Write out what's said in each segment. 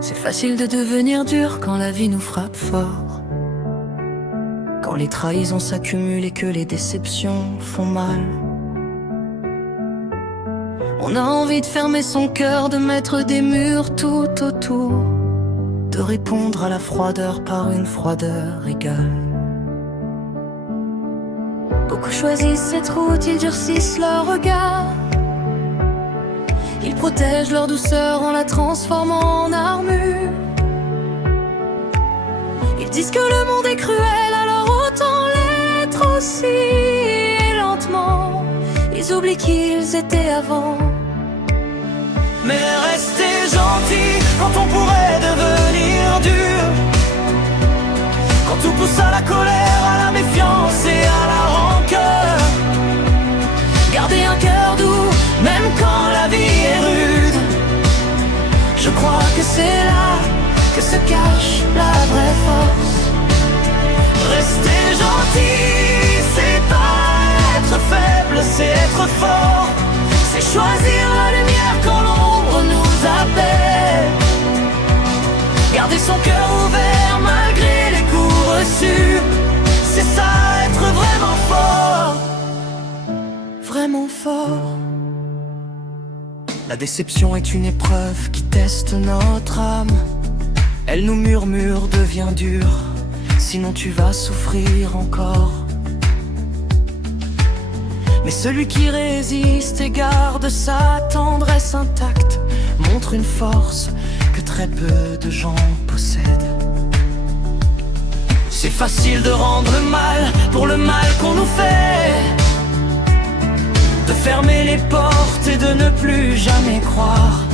C'est facile de devenir dur quand la vie nous frappe fort, quand les trahisons s'accumulent et que les déceptions font mal. On a envie de fermer son cœur, de mettre des murs tout autour, de répondre à la froideur par une froideur égale. Beaucoup choisissent cette route, ils durcissent leur regard. Ils protègent leur douceur en la transformant en armure. Ils disent que le monde est cruel, alors autant l'être aussi. Et lentement, ils oublient qu'ils étaient avant. Mais rester gentil quand on pourrait devenir dur, quand tout pousse à la colère, à la méfiance et à la rancœur. Garder un cœur doux, même quand la vie est rude. Je crois que c'est là que se cache la vraie force. Rester gentil, c'est pas être faible, c'est être fort. C'est choisir la lumière quand l'ombre nous appelle. Garder son cœur ouvert malgré les coups reçus. C'est ça, être vraiment fort. Vraiment fort. La déception est une épreuve qui teste notre âme. Elle nous murmure, deviens dur, sinon tu vas souffrir encore. Mais celui qui résiste et garde sa tendresse intacte montre une force que très peu de gens possèdent. C'est facile de rendre le mal pour le mal qu'on nous fait, de fermer les portes et de ne plus jamais croire.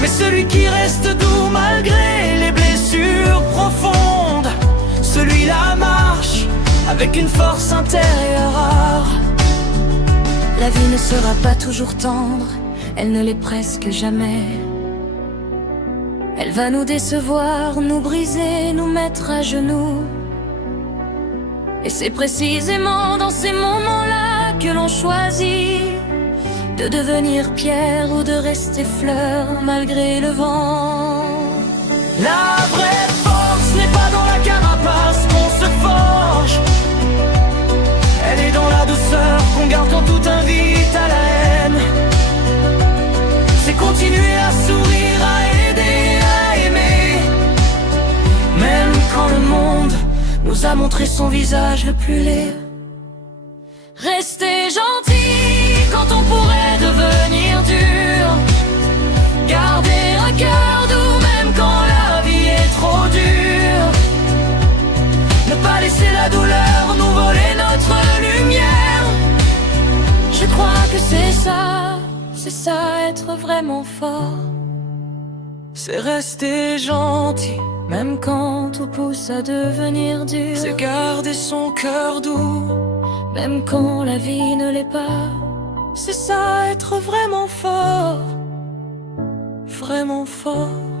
Mais celui qui reste doux malgré les blessures profondes, celui-là marche avec une force intérieure rare. La vie ne sera pas toujours tendre, elle ne l'est presque jamais. Elle va nous décevoir, nous briser, nous mettre à genoux. Et c'est précisément dans ces moments-là que l'on choisit de devenir pierre ou de rester fleur malgré le vent. La vraie force n'est pas dans la carapace qu'on se forge, elle est dans la douceur qu'on garde quand tout invite à la haine. C'est continuer à sourire, à aider, à aimer, même quand le monde nous a montré son visage le plus laid. Rester gentil quand on pourrait devenir dur. Garder un cœur doux même quand la vie est trop dure. Ne pas laisser la douleur nous voler notre lumière. Je crois que c'est ça être vraiment fort. C'est rester gentil Même quand tout pousse à devenir dur. c'est garder son cœur doux. Même quand la vie ne l'est pas. C'est ça être vraiment fort, vraiment fort.